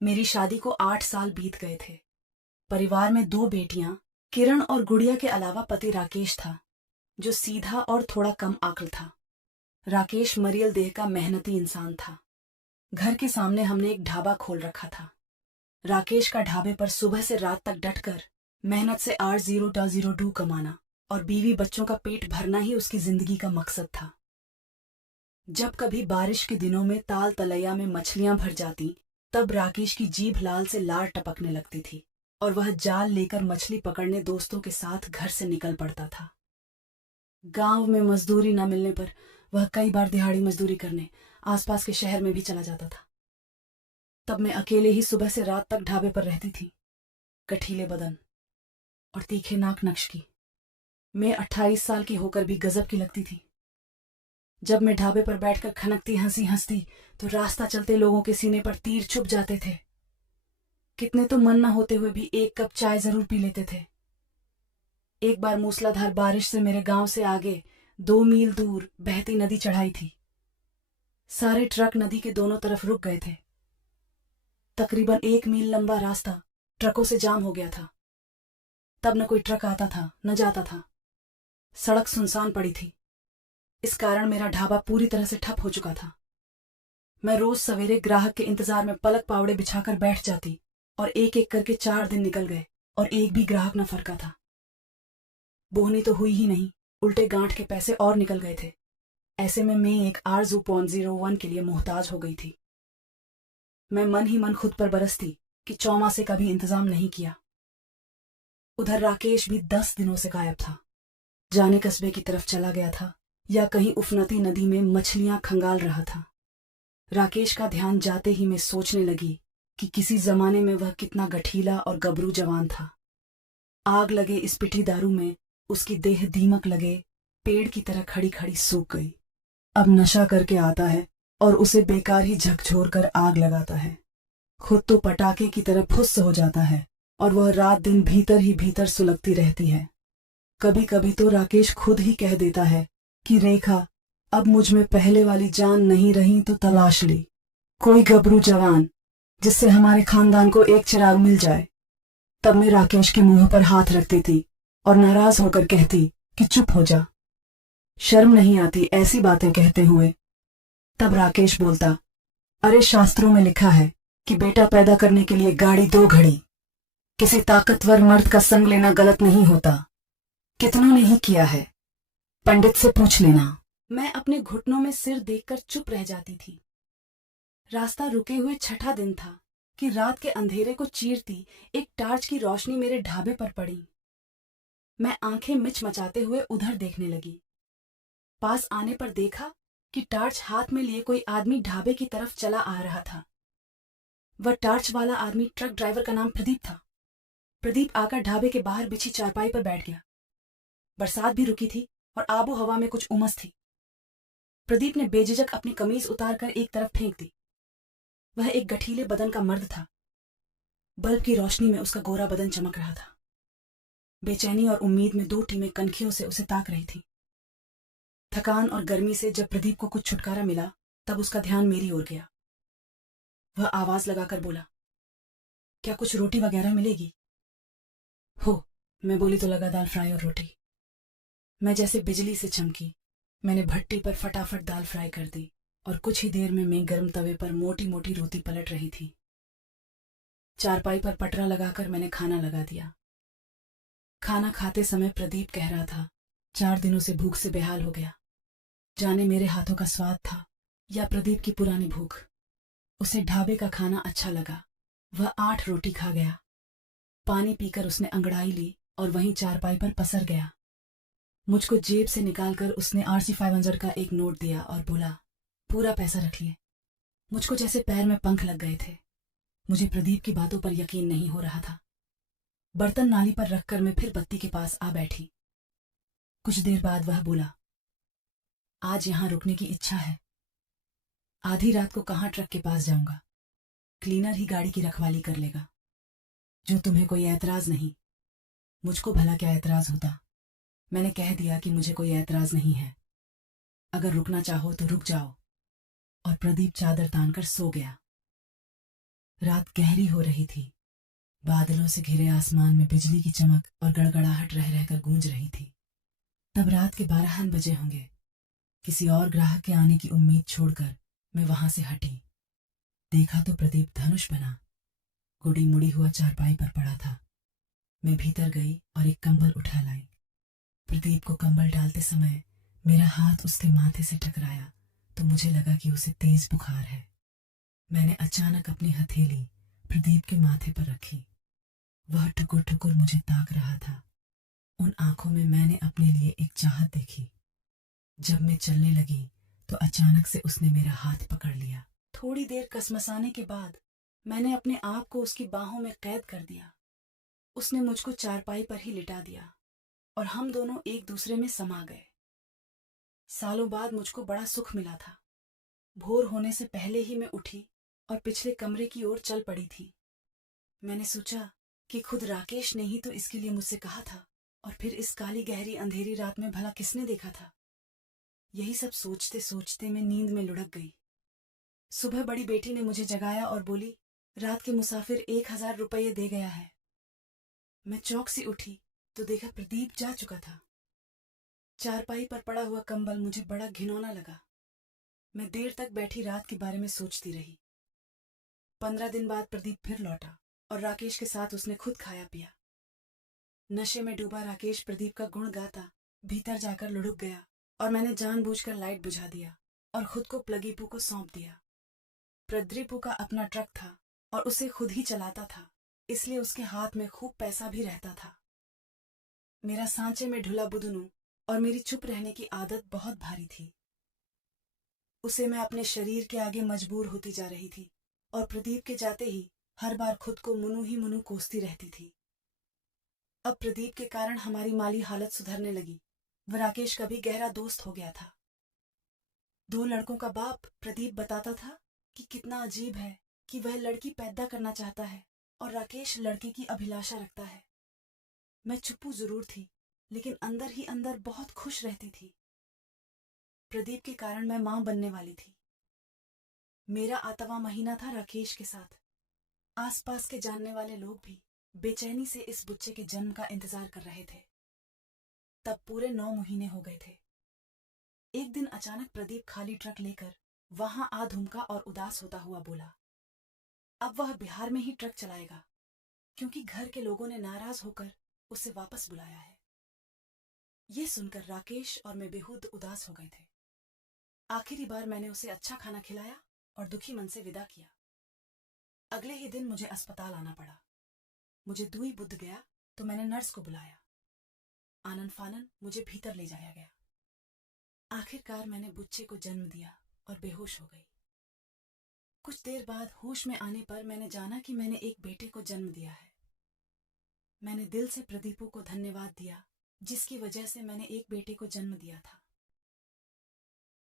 मेरी शादी को 8 साल बीत गए थे। परिवार में 2 बेटियां, किरण और गुड़िया के अलावा पति राकेश था, जो सीधा और थोड़ा कम अक्ल था। राकेश मरियल देह का मेहनती इंसान था। घर के सामने हमने एक ढाबा खोल रखा था। राकेश का ढाबे पर सुबह से रात तक डटकर मेहनत से R0.02 कमाना और बीवी बच्चों का पेट भरना ही उसकी जिंदगी का मकसद था। जब कभी बारिश के दिनों में ताल तलैया में मछलियां भर जाती, तब राकेश की जीभ लाल से लार टपकने लगती थी और वह जाल लेकर मछली पकड़ने दोस्तों के साथ घर से निकल पड़ता था। गांव में मजदूरी न मिलने पर वह कई बार दिहाड़ी मजदूरी करने आसपास के शहर में भी चला जाता था। तब मैं अकेले ही सुबह से रात तक ढाबे पर रहती थी। गठीले बदन और तीखे नाक नक्श की मैं 28 साल की होकर भी गजब की लगती थी। जब मैं ढाबे पर बैठकर खनकती हंसी हंसती तो रास्ता चलते लोगों के सीने पर तीर छुप जाते थे। कितने तो मन न होते हुए भी 1 कप चाय जरूर पी लेते थे। एक बार मूसलाधार बारिश से मेरे गांव से आगे 2 मील दूर बहती नदी चढ़ाई थी। सारे ट्रक नदी के दोनों तरफ रुक गए थे। तकरीबन 1 मील लंबा रास्ता ट्रकों से जाम हो गया था। तब न कोई ट्रक आता था न जाता था। सड़क सुनसान पड़ी थी। इस कारण मेरा ढाबा पूरी तरह से ठप हो चुका था। मैं रोज सवेरे ग्राहक के इंतजार में पलक पावड़े बिछाकर बैठ जाती और एक एक करके 4 दिन निकल गए और एक भी ग्राहक न फरका था। बोहनी तो हुई ही नहीं, उल्टे गांठ के पैसे और निकल गए थे। ऐसे में मैं एक R0.01 के लिए मोहताज हो गई थी। मैं मन ही मन खुद पर बरसती कि चौमासे का भी इंतजाम नहीं किया। उधर राकेश भी 10 दिनों से गायब था। जाने कस्बे की तरफ चला गया था या कहीं उफनती नदी में मछलियां खंगाल रहा था। राकेश का ध्यान जाते ही मैं सोचने लगी कि किसी जमाने में वह कितना गठीला और गबरू जवान था। आग लगे इस पिठी दारू में उसकी देह दीमक लगे पेड़ की तरह खड़ी खड़ी सूख गई। अब नशा करके आता है और उसे बेकार ही झकझोर कर आग लगाता है। खुद तो पटाखे की तरह फुस्स हो जाता है और वह रात दिन भीतर ही भीतर सुलगती रहती है। कभी कभी तो राकेश खुद ही कह देता है कि रेखा, अब मुझ में पहले वाली जान नहीं रही तो तलाश ली कोई गबरू जवान जिससे हमारे खानदान को एक चिराग मिल जाए। तब मैं राकेश के मुंह पर हाथ रखती थी और नाराज होकर कहती कि चुप हो जा, शर्म नहीं आती ऐसी बातें कहते हुए। तब राकेश बोलता, अरे शास्त्रों में लिखा है कि बेटा पैदा करने के लिए गाड़ी 2 घड़ी। किसी ताकतवर मर्द का संग लेना गलत नहीं होता। कितनों ने ही किया है, पंडित से पूछ लेना। मैं अपने घुटनों में सिर देखकर चुप रह जाती थी। रास्ता रुके हुए 6ठा दिन था कि रात के अंधेरे को चीरती एक टार्च की रोशनी मेरे ढाबे पर पड़ी। मैं आंखें मिचमचाते हुए उधर देखने लगी। पास आने पर देखा कि टार्च हाथ में लिए कोई आदमी ढाबे की तरफ चला आ रहा था। वह टार्च वाला आदमी ट्रक ड्राइवर का नाम प्रदीप था। प्रदीप आकर ढाबे के बाहर बिछी चारपाई पर बैठ गया। बरसात भी रुकी थी और आबो हवा में कुछ उमस थी। प्रदीप ने बेझिझक अपनी कमीज उतारकर एक तरफ फेंक दी। वह एक गठीले बदन का मर्द था। बल्ब की रोशनी में उसका गोरा बदन चमक रहा था। बेचैनी और उम्मीद में 2 टीमें कनखियों से उसे ताक रही थी। थकान और गर्मी से जब प्रदीप को कुछ छुटकारा मिला, तब उसका ध्यान मेरी ओर गया। वह आवाज लगाकर बोला, क्या कुछ रोटी वगैरह मिलेगी? हो, मैं बोली तो लगा दाल फ्राई और रोटी। मैं जैसे बिजली से चमकी। मैंने भट्टी पर फटाफट दाल फ्राई कर दी और कुछ ही देर में मैं गर्म तवे पर मोटी मोटी रोटी पलट रही थी। चारपाई पर पटरा लगाकर मैंने खाना लगा दिया। खाना खाते समय प्रदीप कह रहा था, 4 दिनों से भूख से बेहाल हो गया। जाने मेरे हाथों का स्वाद था या प्रदीप की पुरानी भूख। उसे ढाबे का खाना अच्छा लगा। वह 8 रोटी खा गया। पानी पीकर उसने अंगड़ाई ली और वहीं चारपाई पर पसर गया। मुझको जेब से निकालकर उसने RC500 का एक नोट दिया और बोला, पूरा पैसा रखिए। मुझको जैसे पैर में पंख लग गए थे। मुझे प्रदीप की बातों पर यकीन नहीं हो रहा था। बर्तन नाली पर रखकर मैं फिर बत्ती के पास आ बैठी। कुछ देर बाद वह बोला, आज यहां रुकने की इच्छा है। आधी रात को कहां ट्रक के पास जाऊंगा। क्लीनर ही गाड़ी की रखवाली कर लेगा। जो तुम्हें कोई ऐतराज नहीं। मुझको भला क्या ऐतराज होता। मैंने कह दिया कि मुझे कोई ऐतराज नहीं है। अगर रुकना चाहो तो रुक जाओ। और प्रदीप चादर तानकर सो गया। रात गहरी हो रही थी। बादलों से घिरे आसमान में बिजली की चमक और गड़गड़ाहट रह रहकर गूंज रही थी। तब रात के 12 बजे होंगे। किसी और ग्राहक के आने की उम्मीद छोड़कर मैं वहां से हटी। देखा तो प्रदीप धनुष बना गुड़ी मुड़ी हुआ चारपाई पर पड़ा था। मैं भीतर गई और एक कंबल उठा लाई। प्रदीप को कंबल डालते समय मेरा हाथ उसके माथे से टकराया तो मुझे लगा कि उसे तेज बुखार है। मैंने अचानक अपनी हथेली प्रदीप के माथे पर रखी। वह ठुकुर ठुकुर मुझे ताक रहा था। उन आंखों में मैंने अपने लिए एक चाहत देखी। जब मैं चलने लगी तो अचानक से उसने मेरा हाथ पकड़ लिया। थोड़ी देर कसमसाने के बाद मैंने अपने आप को उसकी बाहों में कैद कर दिया। उसने मुझको चारपाई पर ही लिटा दिया और हम दोनों एक दूसरे में समा गए। सालों बाद मुझको बड़ा सुख मिला था। भोर होने से पहले ही मैं उठी और पिछले कमरे की ओर चल पड़ी थी। मैंने सोचा कि खुद राकेश ने ही तो इसके लिए मुझसे कहा था, और फिर इस काली गहरी अंधेरी रात में भला किसने देखा था। यही सब सोचते सोचते मैं नींद में लुढ़क गई। सुबह बड़ी बेटी ने मुझे जगाया और बोली, रात के मुसाफिर 1000 रुपये दे गया है। मैं चौंक सी उठी तो देखा प्रदीप जा चुका था। चारपाई पर पड़ा हुआ कंबल मुझे बड़ा घिनौना लगा। मैं देर तक बैठी रात के बारे में सोचती रही। 15 दिन बाद प्रदीप फिर लौटा और राकेश के साथ उसने खुद खाया पिया। नशे में डूबा राकेश प्रदीप का गुण गाता भीतर जाकर लुढ़क गया और मैंने जानबूझकर लाइट बुझा दिया और खुद को प्लगीपू को सौंप दिया। प्रद्रीपू का अपना ट्रक था और उसे खुद ही चलाता था, इसलिए उसके हाथ में खूब पैसा भी रहता था। मेरा सांचे में ढुला बुदनू और मेरी चुप रहने की आदत बहुत भारी थी। उसे मैं अपने शरीर के आगे मजबूर होती जा रही थी और प्रदीप के जाते ही हर बार खुद को मुनु ही मुनु कोसती रहती थी। अब प्रदीप के कारण हमारी माली हालत सुधरने लगी। वह राकेश का भी गहरा दोस्त हो गया था। 2 लड़कों का बाप प्रदीप बताता था कि कितना अजीब है कि वह लड़की पैदा करना चाहता है और राकेश लड़के की अभिलाषा रखता है। मैं चुप्पू जरूर थी, लेकिन अंदर ही अंदर बहुत खुश रहती थी। प्रदीप के कारण मैं मां बनने वाली थी। मेरा आतवां महीना था राकेश के साथ। आसपास के जानने वाले लोग भी बेचैनी से इस बच्चे के जन्म का इंतजार कर रहे थे। तब पूरे 9 महीने हो गए थे। एक दिन अचानक प्रदीप खाली ट्रक लेकर वहां आ धुमका और उदास होता हुआ बोला, अब वह बिहार में ही ट्रक चलाएगा, क्योंकि घर के लोगों ने नाराज होकर उसे वापस बुलाया है। ये सुनकर राकेश और मैं बेहद उदास हो गए थे। आखिरी बार मैंने उसे अच्छा खाना खिलाया और दुखी मन से विदा किया। अगले ही दिन मुझे अस्पताल आना पड़ा। मुझे दुई बुद्ध गया तो मैंने नर्स को बुलाया। आनन फानन मुझे भीतर ले जाया गया। आखिरकार मैंने बुच्चे को जन्म दिया और बेहोश हो गई। कुछ देर बाद होश में आने पर मैंने जाना कि मैंने एक बेटे को जन्म दिया है। मैंने दिल से प्रदीपू को धन्यवाद दिया, जिसकी वजह से मैंने एक बेटे को जन्म दिया था।